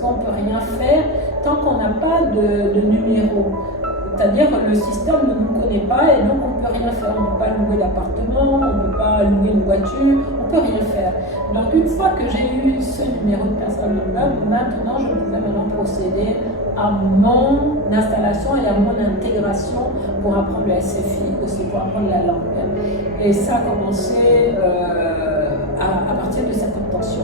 qu'on ne peut rien faire tant qu'on n'a pas de numéro. C'est-à-dire que le système ne nous connaît pas et donc on ne peut rien faire. On ne peut pas louer d'appartement, on ne peut pas louer une voiture, on ne peut rien faire. Donc une fois que j'ai eu ce numéro de personne immeuble, maintenant je pouvais procéder à mon installation et à mon intégration pour apprendre le SFI, aussi pour apprendre la langue. Et ça a commencé à partir de cette obtention.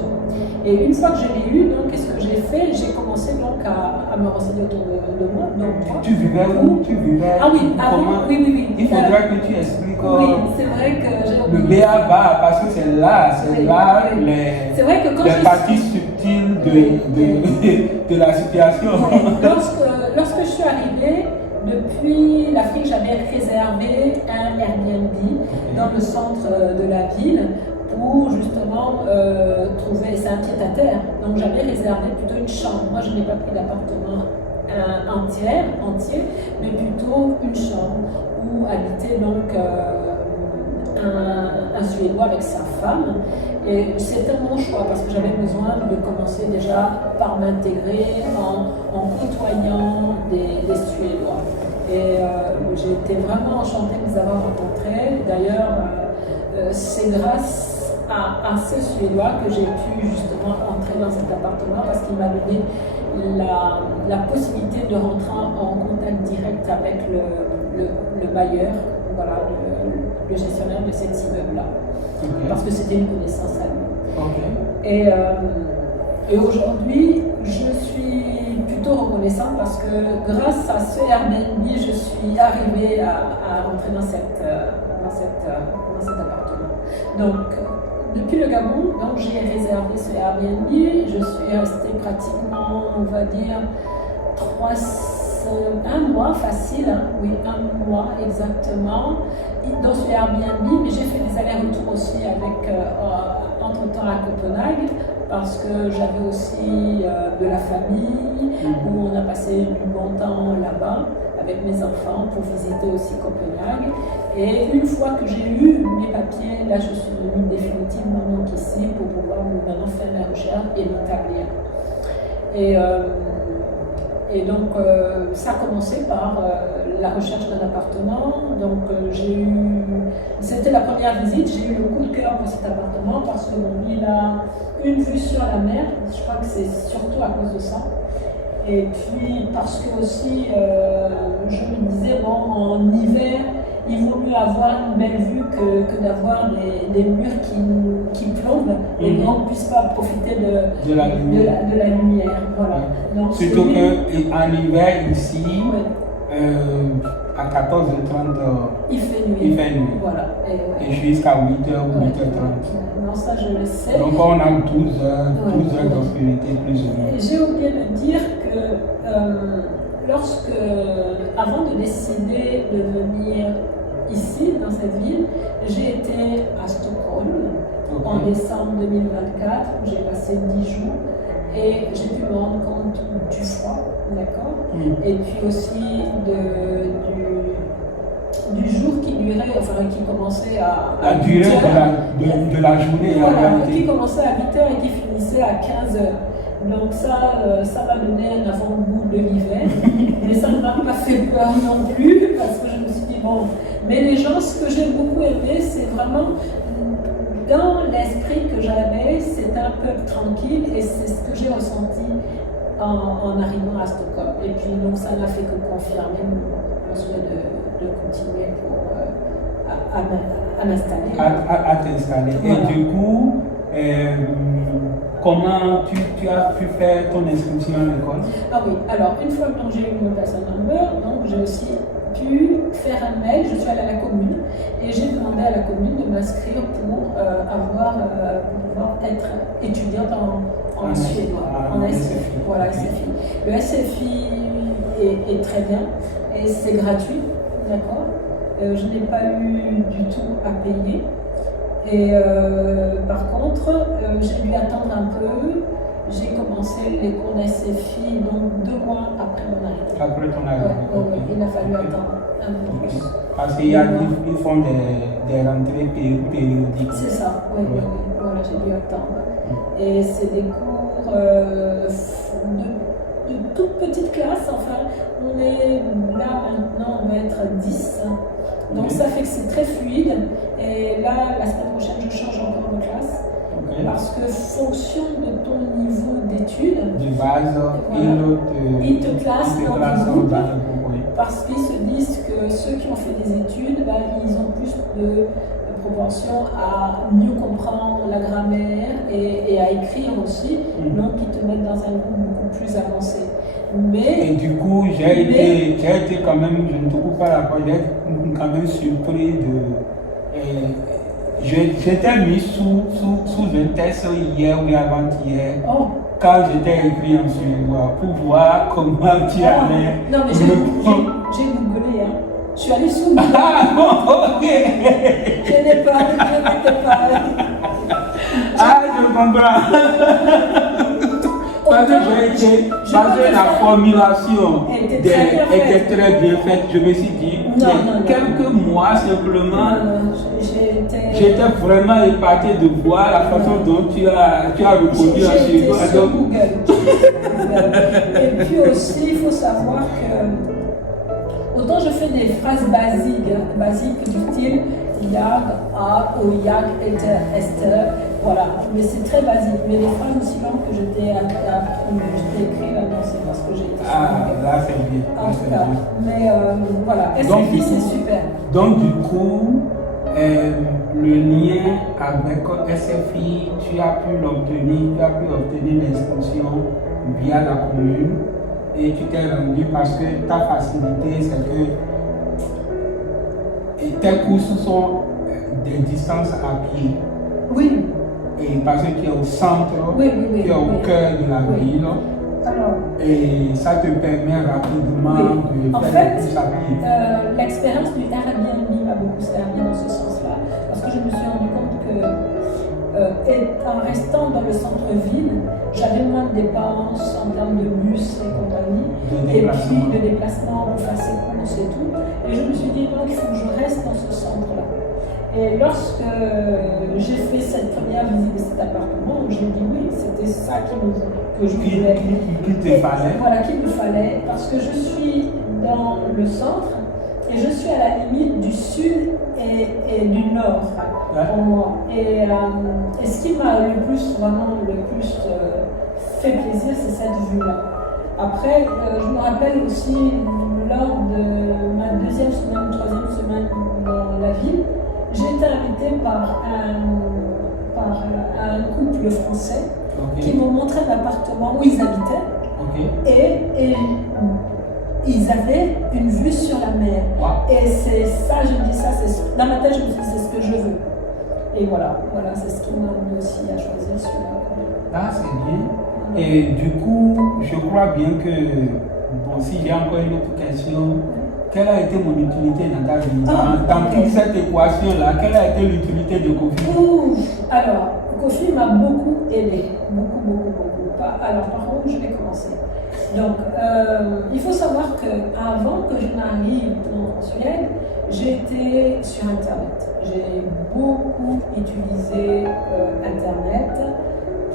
Et une fois que je l'ai eu, donc qu'est-ce que j'ai fait? J'ai commencé donc à me renseigner autour de moi. Donc, tu vivais où? Tu vivais Ah oui, avant, oui. Il faudrait que tu expliques oui, c'est vrai que j'ai le BABA, parce que c'est là c'est vrai que quand les parties subtiles de la situation. Lorsque je suis arrivée, depuis l'Afrique, j'avais réservé un Airbnb dans le centre de la ville pour justement trouver, c'est un pied-à-terre, donc j'avais réservé plutôt une chambre. Moi, je n'ai pas pris d'appartement entier, mais plutôt une chambre où habitait donc un Suédois avec sa femme. Et c'était mon choix parce que j'avais besoin de commencer déjà par m'intégrer en côtoyant des Suédois. Et j'ai été vraiment enchantée de les avoir rencontrés. D'ailleurs, c'est grâce à ce Suédois que j'ai pu justement entrer dans cet appartement parce qu'il m'a donné la possibilité de rentrer en contact direct avec le bailleur, voilà, le gestionnaire de cet immeuble-là. Okay. Parce que c'était une connaissance à lui. Okay. Et aujourd'hui, je suis plutôt reconnaissante parce que grâce à ce Airbnb, je suis arrivée à rentrer dans cet appartement. Donc, depuis le Gabon, donc j'ai réservé ce Airbnb. Je suis restée pratiquement, on va dire, un mois facile, oui, un mois exactement, dans ce Airbnb, mais j'ai fait des allers-retours aussi avec, entre-temps à Copenhague, parce que j'avais aussi de la famille, où on a passé du bon temps là-bas, avec mes enfants, pour visiter aussi Copenhague. Et une fois que j'ai eu mes papiers, là je suis venue définitivement donc ici pour pouvoir maintenant faire mes recherches et m'établir. Et donc, ça a commencé par la recherche d'un appartement. Donc, c'était la première visite, j'ai eu le coup de cœur pour cet appartement parce que bon, il a une vue sur la mer. Je crois que c'est surtout à cause de ça. Et puis, parce que aussi, je me disais, bon, en hiver, il vaut mieux avoir une belle vue que d'avoir des murs qui plombent et qu'on ne puisse pas profiter de la lumière. Voilà. Donc, surtout qu'en hiver, ici, à 14h30, il fait nuit. Voilà. Et jusqu'à 8h ou 8h30. Non, ça je le sais. Donc on a 12 heures d'obscurité plus ou moins. J'ai oublié de dire que avant de décider de venir ici, dans cette ville, j'ai été à Stockholm en décembre 2024, où j'ai passé 10 jours et j'ai pu me rendre compte du froid, d'accord, et puis aussi du jour qui durait, enfin qui commençait à la durée de la journée, voilà, qui commençait à 8h et qui finissait à 15h. Donc ça m'a donné un avant-goût de l'hiver, mais ça ne m'a pas fait peur non plus, parce que je me suis dit, bon, mais les gens, ce que j'ai beaucoup aimé, c'est vraiment, dans l'esprit que j'avais, c'est un peuple tranquille, et c'est ce que j'ai ressenti en arrivant à Stockholm. Et puis donc ça n'a fait que confirmer mon souhait de continuer à m'installer. À t'installer. Voilà. Et du coup, comment tu as pu faire ton inscription à l'école? Ah oui, alors une fois que j'ai eu mon personne number, donc j'ai aussi pu faire un mail, je suis allée à la commune et j'ai demandé à la commune de m'inscrire pour pouvoir être étudiante en suédois, en SFI. Voilà, SFI. Le SFI est très bien et c'est gratuit, d'accord. Je n'ai pas eu du tout à payer. Et par contre, j'ai dû attendre un peu. J'ai commencé les cours d'SFI donc 2 mois après mon arrivée. Après ton arrivée. Il a fallu attendre un peu plus. Parce qu'ils font des rentrées périodiques. C'est ça, oui. Voilà, j'ai dû attendre. Et c'est des cours de toute petite classe. Enfin, on est là maintenant, on va être 10. Donc ça fait que c'est très fluide. Et là, la semaine prochaine, je change encore de classe. Parce que fonction de ton niveau d'études, de base, voilà, ils te classent dans le groupe. Oui. Parce qu'ils se disent que ceux qui ont fait des études, ben, ils ont plus de propension à mieux comprendre la grammaire et à écrire aussi. Donc ils te mettent dans un groupe beaucoup plus avancé. Et du coup, j'ai été quand même, je ne te coupe pas la parole, j'ai été quand même surpris de... J'étais mis sous un test hier ou avant-hier, quand j'étais écrit en suédois, pour voir comment tu allais. Non, mais j'ai googlé, hein. Je suis allée sous Google. Ah bon, ok. Je n'étais pas. Ah, je comprends. Parce que la formulation était très bien faite. Je me suis dit, quelques mois simplement, j'étais vraiment épaté de voir la façon dont tu as répondu à ce jeu. Sur Google. Et puis aussi, il faut savoir que autant je fais des phrases basiques du style jag, a, o, jag, etter, ester, voilà, mais c'est très basique. Mais les phrases aussi longues que je t'ai écrites, non, c'est parce que j'ai été. Ah, là c'est bien. En tout cas, mais voilà, SFI c'est super. Donc du coup, le lien avec SFI, tu as pu obtenir l'inscription via la commune et tu t'es rendu parce que ta facilité c'est que tes courses sont des distances à pied. Oui. Et parce que tu es au centre, tu es au cœur de la ville. Alors, et ça te permet rapidement de faire des courses à pied. L'expérience du Airbnb m'a beaucoup servi dans ce sens-là, parce que je me suis rendu compte que en restant dans le centre-ville, j'avais moins de dépenses en termes de bus et compagnie, et puis de déplacement pour faire ses courses et tout. Et je me suis dit, donc il faut que je reste dans ce centre-là. Et lorsque j'ai fait cette première visite de cet appartement, j'ai dit oui, c'était ça que je voulais. Qu'il te fallait. Voilà, qu'il me fallait, parce que je suis dans le centre et je suis à la limite du sud et du nord pour moi. Et ce qui m'a le plus fait plaisir, c'est cette vue-là. Après, je me rappelle aussi lors de ma deuxième semaine, troisième semaine dans la ville, j'ai été invitée par un couple français qui m'ont montré l'appartement où ils habitaient et ils avaient une vue sur la mer. Et c'est ça, je me dis ça, dans ma tête je me suis dit c'est ce que je veux. Et voilà, c'est ce qui m'a amené aussi à choisir celui-là. Ah, c'est bien. Et du coup, je crois bien que, bon, si j'ai encore une autre question, quelle a été mon utilité dans ta vie? Dans toute cette équation-là, quelle a été l'utilité de Kofi? Alors, Kofi m'a beaucoup aidé. Beaucoup. Alors, par contre, je vais commencer. Donc, il faut savoir qu'avant que je n'arrive en Suède, j'étais sur Internet. J'ai beaucoup utilisé Internet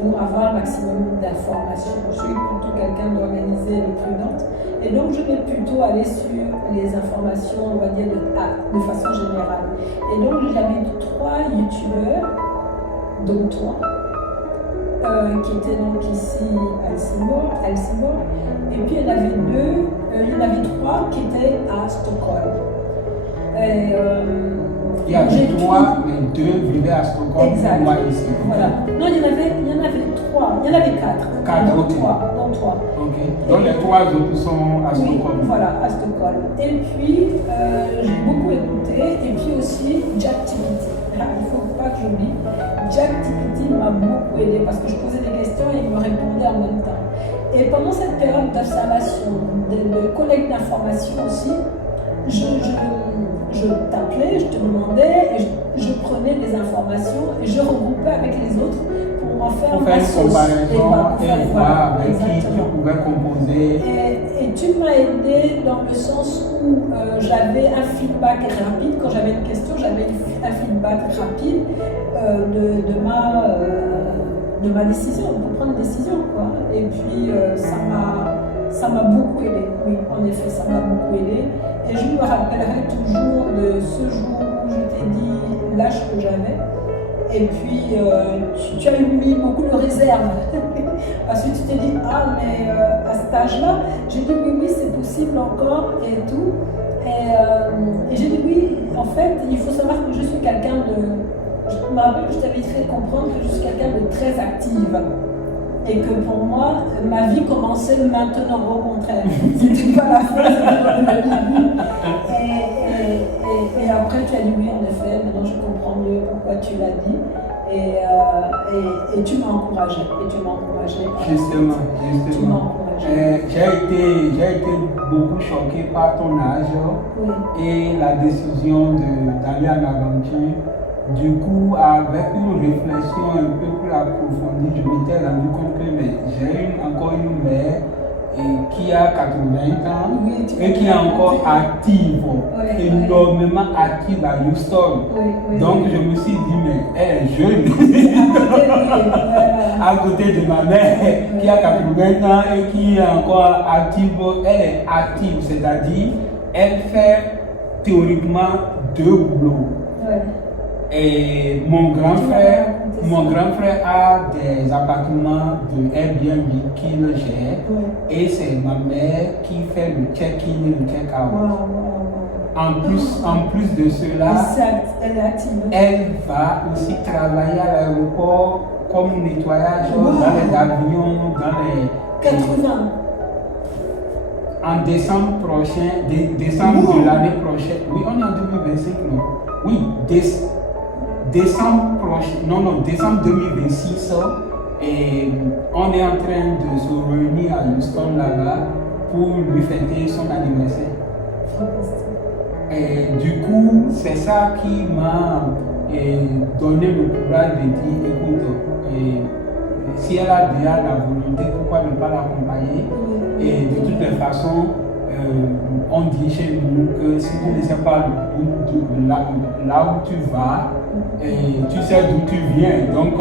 pour avoir un maximum d'informations. Je suis plutôt quelqu'un d'organisé et de prudente. Et donc, je vais plutôt aller sur les informations, on va dire, de façon générale. Et donc, j'avais 3 youtubeurs, dont toi, qui étaient donc ici à Helsingborg. Et puis, il y en avait 3 qui étaient à Stockholm. Il y avait 3, mais 2 vivaient à Stockholm. Exact. Moi ici. Voilà. Non, il y en avait 3. Il y en avait 4. Dont 3. Donc les 3 autres sont à Stockholm. Voilà, à Stockholm. Et puis, j'ai beaucoup écouté. Et puis aussi, JackTPT. Il ne faut pas que j'oublie. JackTPT m'a beaucoup aidé parce que je posais des questions et il me répondait en même temps. Et pendant cette période d'observation, de collecte d'informations aussi, je t'appelais, je te demandais, et je prenais des informations et je regroupais avec les autres pour en faire une comparaison et voir avec qui tu pouvais composer. Et tu m'as aidé dans le sens où j'avais un feedback rapide. Quand j'avais une question, j'avais un feedback rapide de ma décision, pour prendre une décision, quoi. Et puis ça ça m'a beaucoup aidé. Oui, en effet, ça m'a beaucoup aidé. Et je me rappellerai toujours de ce jour où je t'ai dit l'âge que j'avais. Et puis, tu as mis beaucoup de réserve. Parce que tu t'es dit, ah, mais à cet âge-là, j'ai dit oui, c'est possible encore et tout. Et j'ai dit oui, en fait, il faut savoir que je suis quelqu'un de. Je me rappelle que je t'avais fait comprendre que je suis quelqu'un de très active. Et que pour moi, ma vie commençait maintenant, au contraire. C'était pas la fin, c'était le début. Et après, tu as dit oui, en effet, maintenant je comprends mieux pourquoi tu l'as dit. Et tu m'as encouragé. Justement. Tu m'as encouragé. J'ai été beaucoup choqué par ton âge et la décision d'aller en aventure. Du coup, avec une réflexion un peu plus approfondie, je m'étais rendu compte que j'ai encore une mère qui a 80 ans et qui est encore active, énormément active à Houston. Donc je me suis dit, mais elle est jeune, à côté de ma mère qui a 80 ans et qui est encore active. Elle est active, c'est-à-dire elle fait théoriquement 2 boulots. Et mon grand frère a des appartements de Airbnb qu'il gère et c'est ma mère qui fait le check-in et le check-out. En plus de cela, elle va aussi travailler à l'aéroport comme nettoyage dans les avions, dans les... 80. En décembre prochain, décembre de l'année prochaine, oui, on est en 2025, non? Oui, décembre 2026, et on est en train de se réunir à Houston là-bas pour lui fêter son anniversaire. Et du coup, c'est ça qui m'a donné le courage de dire, écoute, si elle a déjà la volonté, pourquoi ne pas l'accompagner? Et de toutes les façons, on dit chez nous que si tu ne sais pas là où tu vas, tu sais d'où tu viens. Donc,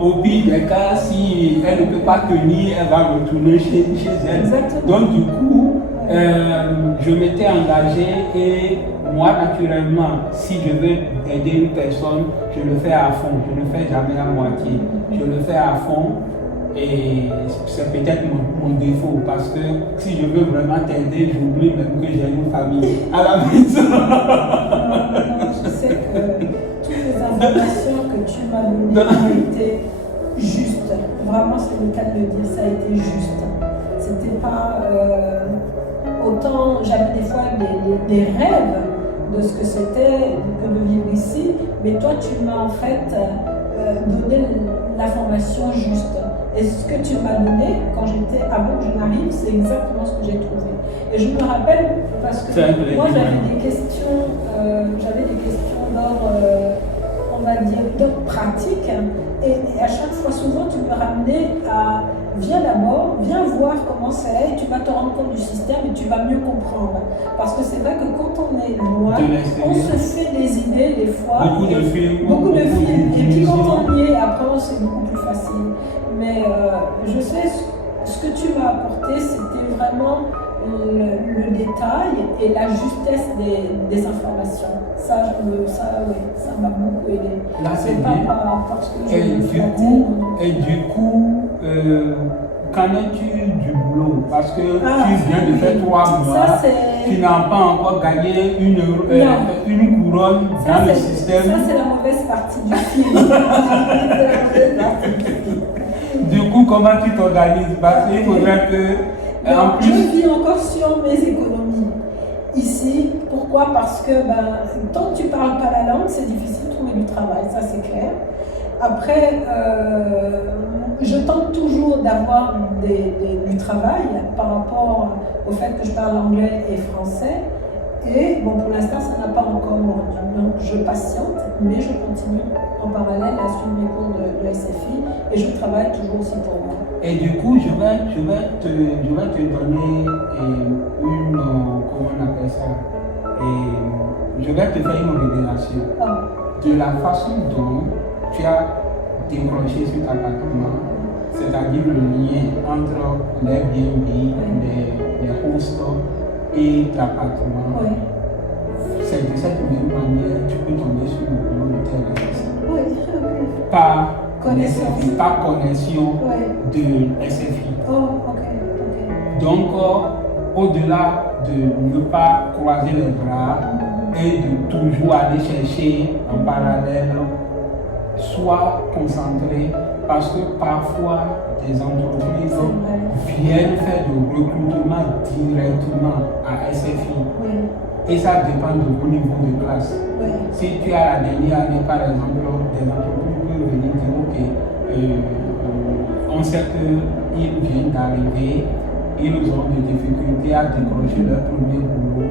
au pire des cas, si elle ne peut pas tenir, elle va retourner chez elle. Exactement. Donc, du coup, je m'étais engagé et moi, naturellement, si je veux aider une personne, je le fais à fond. Je ne le fais jamais à moitié. Je le fais à fond. Et c'est peut-être mon défaut parce que si je veux vraiment t'aider, j'oublie même que j'ai une famille à la maison. Non, je sais que toutes les informations que tu m'as données ont été justes. Vraiment, c'est le cas de le dire, ça a été juste. C'était pas autant, j'avais des fois des rêves de ce que c'était que de vivre ici, mais toi tu m'as en fait donné l'information juste. Et ce que tu m'as donné avant que je n'arrive, c'est exactement ce que j'ai trouvé. Et je me rappelle parce que moi j'avais des questions d'ordre, on va dire, d'ordre pratique. Et à chaque fois, souvent, tu me ramenais à viens d'abord, viens voir comment c'est, et tu vas te rendre compte du système et tu vas mieux comprendre. Parce que c'est vrai que quand on est loin, on se fait des idées des fois. Beaucoup de films. Et puis quand on y est, après, c'est beaucoup plus facile. Mais je sais, ce que tu m'as apporté, c'était vraiment le détail et la justesse des informations. Ça m'a beaucoup aidé. Là, c'est pas bien. Parce que je du coup, qu'en es-tu du boulot? Parce que tu viens de faire 3 mois, tu n'as pas encore gagné une couronne dans le système. Ça, c'est la mauvaise partie du film. Du coup, comment tu t'organises? Parce qu'il faudrait que... Je vis encore sur mes économies ici. Pourquoi? Parce que tant que tu ne parles pas la langue, c'est difficile de trouver du travail, ça c'est clair. Après, je tente toujours d'avoir du travail par rapport au fait que je parle anglais et français. Et bon, pour l'instant, ça n'a pas encore mordu. Donc, je patiente, mais je continue en parallèle à suivre mes cours de SFI et je travaille toujours aussi pour moi. Et du coup, je vais te donner comment on appelle ça? Je vais te faire une révélation. De la façon dont tu as décroché cet appartement, c'est-à-dire le lien entre les Airbnb, les hosts et l'appartement. Oui. C'est de cette même manière que tu peux tomber sur le boulot de tes RSSI. Oui, ok. Par Connexion. par connexion Oui. de SFI. Oh, ok. Donc, au-delà de ne pas croiser les bras et de toujours aller chercher en parallèle, sois concentré parce que parfois des entreprises viennent faire du recrutement directement à SFI. Oui. Et ça dépend de vos niveaux de classe. Oui. Si tu as la dernière année, par exemple, des entreprises peuvent venir dire ok, on sait qu'ils viennent d'arriver, ils ont des difficultés à décrocher leur premier boulot.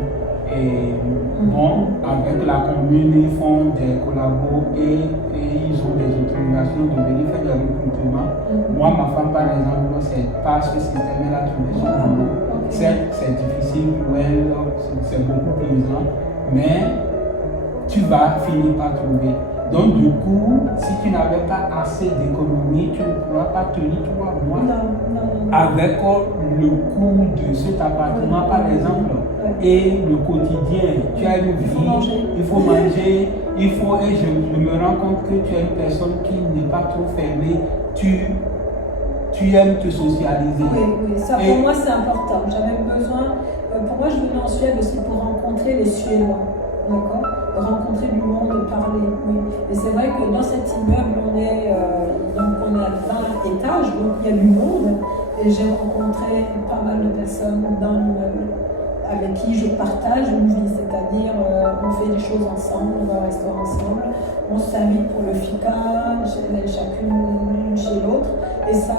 Et bon, avec la commune, ils font des collabos et ils ont des autorisations de venir faire des recrutements. Moi, ma femme, par exemple, c'est pas ce système-là trouvé son boulot. Certes, c'est difficile pour elle, c'est beaucoup plus pesant, mais tu vas finir par trouver. Donc, du coup, si tu n'avais pas assez d'économie, tu ne pourras pas tenir 3 mois. Avec le coût de cet appartement, par exemple, et le quotidien. Tu as une vie, il faut manger, et je me rends compte que tu es une personne qui n'est pas trop fermée. Tu aimes te socialiser. Oui, ça pour moi c'est important. J'avais besoin, pour moi je venais en Suède aussi pour rencontrer les Suédois, d'accord? Rencontrer du monde, parler, oui. Et c'est vrai que dans cet immeuble, on est à 20 étages, donc il y a du monde. Et j'ai rencontré pas mal de personnes dans l'immeuble avec qui je partage une vie, c'est-à-dire on fait des choses ensemble, on va au restaurant ensemble, on s'invite pour le fika, chacune l'une chez l'autre, et ça,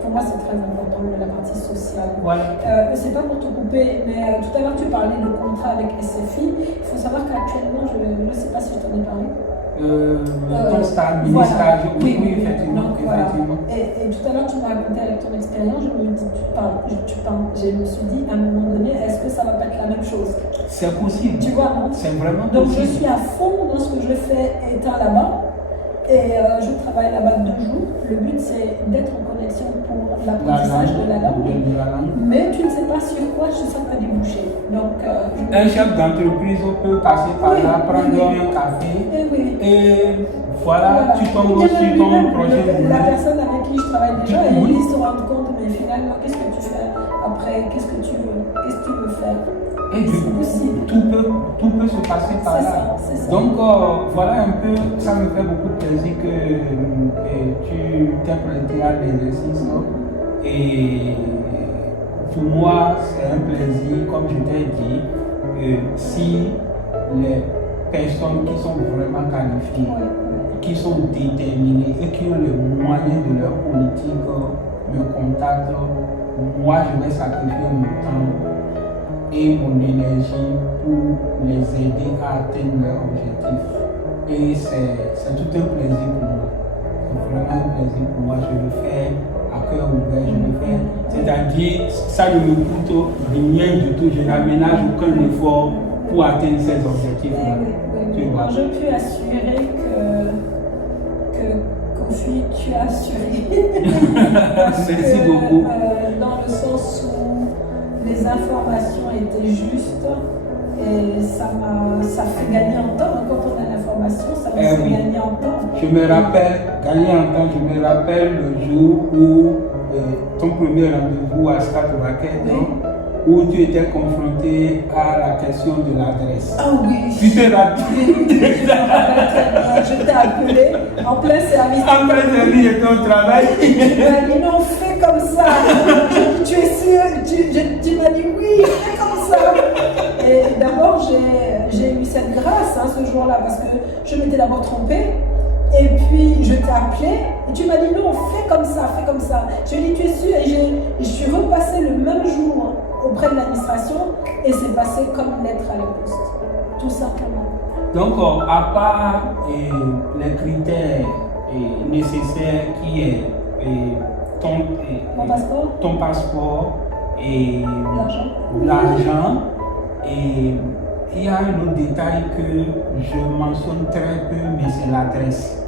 pour moi, c'est très important, la partie sociale. Voilà. C'est pas pour te couper, mais tout à l'heure, tu parlais de contrat avec SFI. Il faut savoir qu'actuellement, je ne sais pas si je t'en ai parlé. Ton stade, mini-stage, oui, effectivement. Donc, voilà. Et tout à l'heure, tu m'as raconté avec ton expérience, je me suis dit, à un moment donné, est-ce que ça va pas être la même chose? C'est possible. Tu vois, non? C'est vraiment donc, possible. Donc, je suis à fond dans ce que je fais étant là-bas. Et je travaille là-bas 2 jours. Le but, c'est d'être en connexion pour l'apprentissage de la langue. Mais tu ne sais pas sur quoi ça peut déboucher. Donc, un chef d'entreprise peut passer par là, prendre un café. Et voilà, tu tombes sur ton projet. La personne avec qui je travaille déjà, ils se rendent compte, mais finalement, qu'est-ce que tu fais après? Qu'est-ce que tu veux faire? Et du coup, tout peut se passer par là. Ça. Donc, voilà un peu, ça me fait beaucoup de plaisir que tu t'es prêté à l'exercice. Et pour moi, c'est un plaisir, comme je t'ai dit, si les personnes qui sont vraiment qualifiées, qui sont déterminées et qui ont les moyens de leur politique me contactent, moi, je vais sacrifier mon temps et mon énergie pour les aider à atteindre leurs objectifs. Et c'est tout un plaisir pour moi. C'est vraiment un plaisir pour moi. Je le fais à cœur ouvert, je le fais. C'est-à-dire, ça ne me coûte rien du tout. Je n'aménage aucun effort pour atteindre ces objectifs-là. Alors, je peux assurer que Kofi, tu as assuré. Merci beaucoup. Dans le sens où les informations étaient justes et ça fait gagner en temps. Quand on a l'information, ça me fait gagner en temps. Je me rappelle, gagner en temps, je me rappelle le jour où ton premier rendez-vous à Statouraket, où tu étais confronté à la question de l'adresse. Ah oui. Tu te rappelles? Je t'ai appelé en plein service. En plein service de ton travail. Ils l'ont fait comme ça. Tu es sûr? Tu m'as dit oui, fais comme ça. Et d'abord, j'ai eu cette grâce ce jour-là parce que je m'étais d'abord trompée. Et puis, je t'ai appelé et tu m'as dit non, fais comme ça, fais comme ça. Je lui ai dit, tu es sûr? Et je suis repassée le même jour auprès de l'administration et c'est passé comme une lettre à la poste, tout simplement. Donc, à part les critères nécessaires qui est ton passeport et l'argent, et il y a un autre détail que je mentionne très peu, mais c'est l'adresse.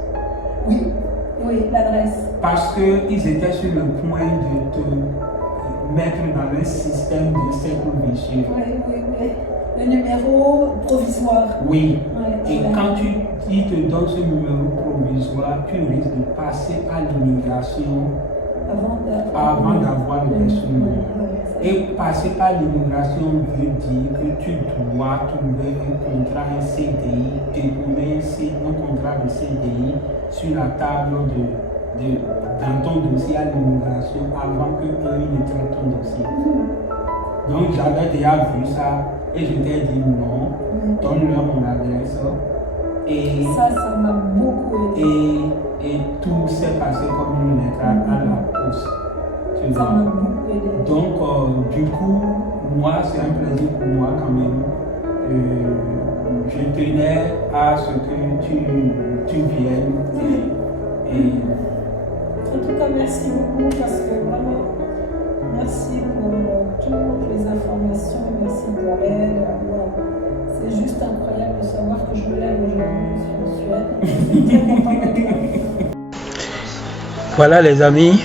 Oui. Oui, l'adresse. Parce qu'ils étaient sur le point de te mettre dans un système de cercle vicieux. Oui. Le numéro provisoire. Oui. Et quand ils te donnent ce numéro provisoire, tu risques de passer par l'immigration avant d'avoir le instrument. Et passer par l'immigration veut dire que tu dois trouver un contrat, un CDI, dérouler un contrat de CDI sur la table dans ton dossier à l'immigration avant que eux ne traitent ton dossier. Donc j'avais déjà vu ça et je t'ai dit non, donne-leur mon adresse. Et ça m'a beaucoup aidé. Et tout s'est passé comme une lettre à la poste. Ça m'a beaucoup aidé. Donc, du coup, moi, c'est un plaisir pour moi quand même. Je tenais à ce que tu viennes. En tout cas, merci beaucoup parce que vraiment, merci pour toutes les informations, merci pour l'aide. C'est juste incroyable de savoir que je me lève aujourd'hui, je suis en Suède. Je suis très contente d'être là. Voilà les amis,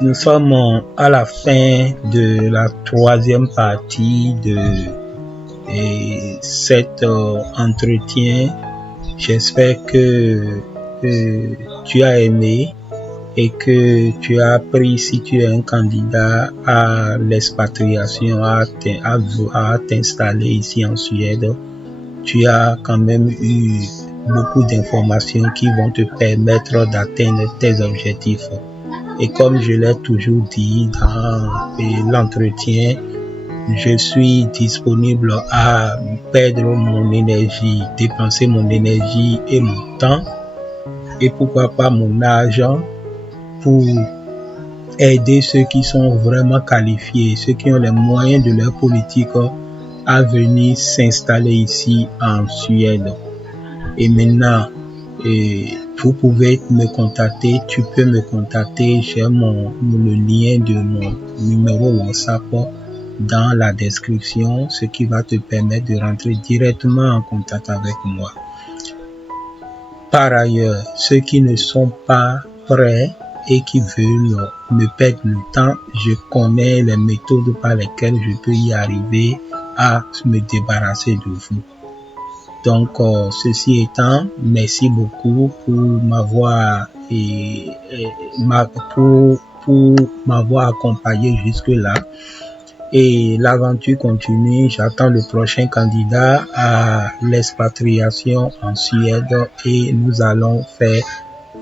nous sommes à la fin de la troisième partie de cet entretien. J'espère que tu as aimé et que tu as appris, si tu es un candidat à l'expatriation, à t'installer ici en Suède. Tu as quand même eu beaucoup d'informations qui vont te permettre d'atteindre tes objectifs. Et comme je l'ai toujours dit dans l'entretien, je suis disponible à perdre mon énergie, dépenser mon énergie et mon temps, et pourquoi pas mon argent, pour aider ceux qui sont vraiment qualifiés, ceux qui ont les moyens de leur politique à venir s'installer ici en Suède. Et maintenant, vous pouvez me contacter, tu peux me contacter, j'ai le lien de mon numéro WhatsApp dans la description, ce qui va te permettre de rentrer directement en contact avec moi. Par ailleurs, ceux qui ne sont pas prêts et qui veulent me perdre le temps, je connais les méthodes par lesquelles je peux y arriver à me débarrasser de vous. Donc, ceci étant, merci beaucoup pour m'avoir accompagné jusque-là. Et l'aventure continue. J'attends le prochain candidat à l'expatriation en Suède et nous allons faire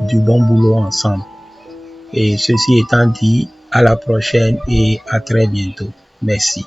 du bon boulot ensemble. Et ceci étant dit, à la prochaine et à très bientôt. Merci.